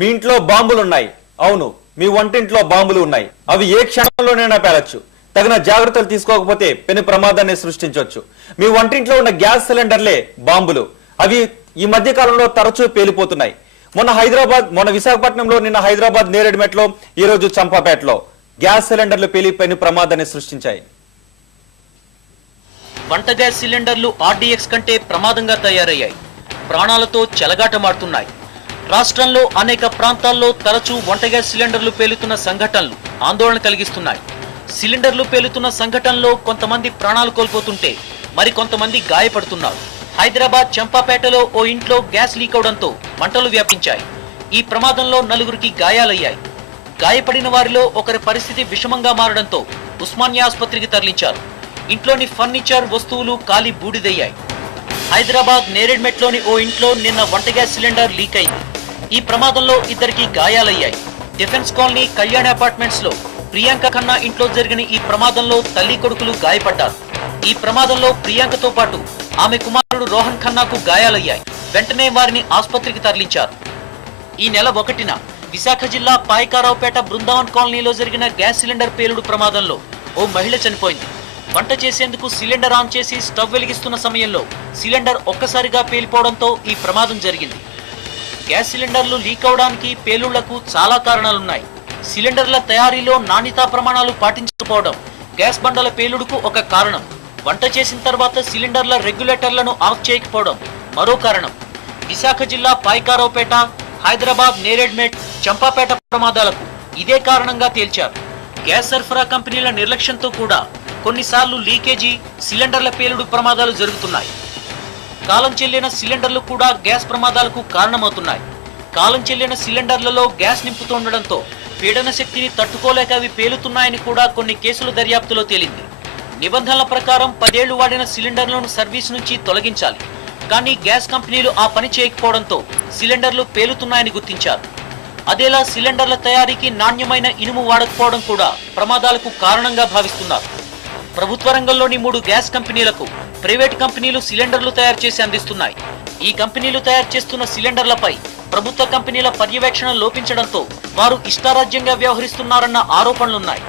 మీ ఇంట్లో బాంబులు ఉన్నాయి. అవును, మీ వంటింట్లో బాంబులు ఉన్నాయి. అవి ఏ క్షణంలోనైనా పేలొచ్చు. తగిన జాగ్రత్తలు తీసుకోకపోతే పెను ప్రమాదాన్ని సృష్టించవచ్చు. మీ వంటింట్లో ఉన్న గ్యాస్ సిలిండర్లే బాంబులు. అవి ఈ మధ్య కాలంలో తరచూ పేలిపోతున్నాయి. మొన్న విశాఖపట్నంలో, నిన్న హైదరాబాద్ నేరేడ్మెట్లో, ఈ రోజు చంపాపేటలో గ్యాస్ సిలిండర్లు పేలి పెను ప్రమాదాన్ని సృష్టించాయి. వంట గ్యాస్ సిలిండర్లు ఆర్డీఎక్స్ కంటే ప్రమాదంగా తయారయ్యాయి. ప్రాణాలతో చెలగాటమాడుతున్నాయి. రాష్ట్రంలో అనేక ప్రాంతాల్లో తరచూ వంట గ్యాస్ సిలిండర్లు పేలుతున్న సంఘటనలు ఆందోళన కలిగిస్తున్నాయి. సిలిండర్లు పేలుతున్న సంఘటనలో కొంతమంది ప్రాణాలు కోల్పోతుంటే మరికొంతమంది గాయపడుతున్నారు. హైదరాబాద్ చంపాపేటలో ఓ ఇంట్లో గ్యాస్ లీక్ అవడంతో మంటలు వ్యాపించాయి. ఈ ప్రమాదంలో 4గురికి గాయాలయ్యాయి. గాయపడిన వారిలో ఒకరి పరిస్థితి విషమంగా మారడంతో ఉస్మానియా ఆసుపత్రికి తరలించారు. ఇంట్లోని ఫర్నిచర్ వస్తువులు కాలి బూడిదయ్యాయి. హైదరాబాద్ నేరేడ్మెట్లోని ఓ ఇంట్లో నిన్న వంట గ్యాస్ సిలిండర్ లీక్ అయింది. ఈ ప్రమాదంలో 2కి గాయాలయ్యాయి. డిఫెన్స్ కాలనీ కళ్యాణ్ అపార్ట్మెంట్స్ లో ప్రియాంక ఖన్నా ఇంట్లో జరిగిన ఈ ప్రమాదంలో తల్లి కొడుకులు గాయపడ్డారు. ఈ ప్రమాదంలో ప్రియాంకతో పాటు ఆమె కుమారుడు రోహన్ ఖన్నాకు గాయాలయ్యాయి. వెంటనే వారిని ఆసుపత్రికి తరలించారు. ఈ నెల 1న విశాఖ జిల్లా పాయకారావుపేట బృందావన్ కాలనీలో జరిగిన గ్యాస్ సిలిండర్ పేలుడు ప్రమాదంలో ఓ మహిళ చనిపోయింది. వంట చేసేందుకు సిలిండర్ ఆన్ చేసి స్టవ్ వెలిగిస్తున్న సమయంలో సిలిండర్ ఒక్కసారిగా పేలిపోవడంతో ఈ ప్రమాదం జరిగింది. గ్యాస్ సిలిండర్లు లీక్ అవడానికి, పేలుళ్లకు చాలా కారణాలున్నాయి. సిలిండర్ల తయారీలో నాణ్యతా ప్రమాణాలు పాటించకపోవడం గ్యాస్ బండల పేలుడుకు ఒక కారణం. వంట చేసిన తర్వాత సిలిండర్ల రెగ్యులేటర్లను ఆఫ్ చేయకపోవడం మరో కారణం. విశాఖ జిల్లా పాయకారావుపేట, హైదరాబాద్ నేరేడ్మెట్, చంపాపేట ప్రమాదాలకు ఇదే కారణంగా తేల్చారు. గ్యాస్ సరఫరా కంపెనీల నిర్లక్ష్యంతో కూడా కొన్నిసార్లు లీకేజీ, సిలిండర్ల పేలుడు ప్రమాదాలు జరుగుతున్నాయి. కాలం చెల్లిన సిలిండర్లు కూడా గ్యాస్ ప్రమాదాలకు కారణమవుతున్నాయి. కాలం చెల్లిన సిలిండర్లలో గ్యాస్ నింపుతుండడంతో పీడన శక్తిని తట్టుకోలేక అవి పేలుతున్నాయని కూడా కొన్ని కేసుల దర్యాప్తులో తేలింది. నిబంధనల ప్రకారం 10 ఏళ్లు వాడిన సిలిండర్లను సర్వీస్ నుంచి తొలగించాలి. కానీ గ్యాస్ కంపెనీలు ఆ పని చేయకపోవడంతో సిలిండర్లు పేలుతున్నాయని గుర్తించారు. అదేలా సిలిండర్ల తయారీకి నాణ్యమైన ఇనుము వాడకపోవడం కూడా ప్రమాదాలకు కారణంగా భావిస్తున్నారు. ప్రభుత్వ రంగంలోని 3 గ్యాస్ కంపెనీలకు ప్రైవేట్ కంపెనీలు సిలిండర్లు తయారు చేసి అందిస్తున్నాయి. ఈ కంపెనీలు తయారు చేస్తున్న సిలిండర్లపై ప్రభుత్వ కంపెనీల పర్యవేక్షణ లోపించడంతో వారు ఇష్టారాజ్యంగా వ్యవహరిస్తున్నారన్న ఆరోపణలున్నాయి.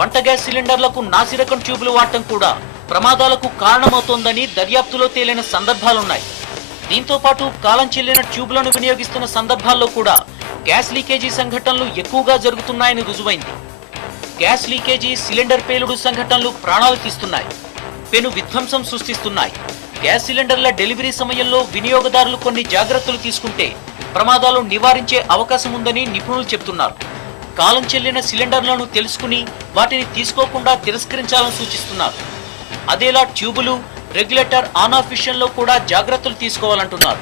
వంట గ్యాస్ సిలిండర్లకు నాసిరకం ట్యూబులు వాడటం కూడా ప్రమాదాలకు కారణమవుతోందని దర్యాప్తులో తేలిన సందర్భాలున్నాయి. దీంతో పాటు కాలం చెల్లిన ట్యూబులను వినియోగిస్తున్న సందర్భాల్లో కూడా గ్యాస్ లీకేజీ సంఘటనలు ఎక్కువగా జరుగుతున్నాయని రుజువైంది. గ్యాస్ లీకేజీ, సిలిండర్ పేలుడు సంఘటనలు ప్రాణాలు తీస్తున్నాయి, పెను విధ్వంసం సృష్టిస్తున్నాయి. గ్యాస్ సిలిండర్ల డెలివరీ సమయంలో వినియోగదారులు కొన్ని జాగ్రత్తలు తీసుకుంటే ప్రమాదాలు నివారించే అవకాశం ఉందని నిపుణులు చెబుతున్నారు. కాలం చెల్లిన సిలిండర్లను తెలుసుకుని వాటిని తీసుకోకుండా తిరస్కరించాలని సూచిస్తున్నారు. అదేలా ట్యూబులు, రెగ్యులేటర్ ఆన్ ఆఫ్ విషయంలో కూడా జాగ్రత్తలు తీసుకోవాలంటున్నారు.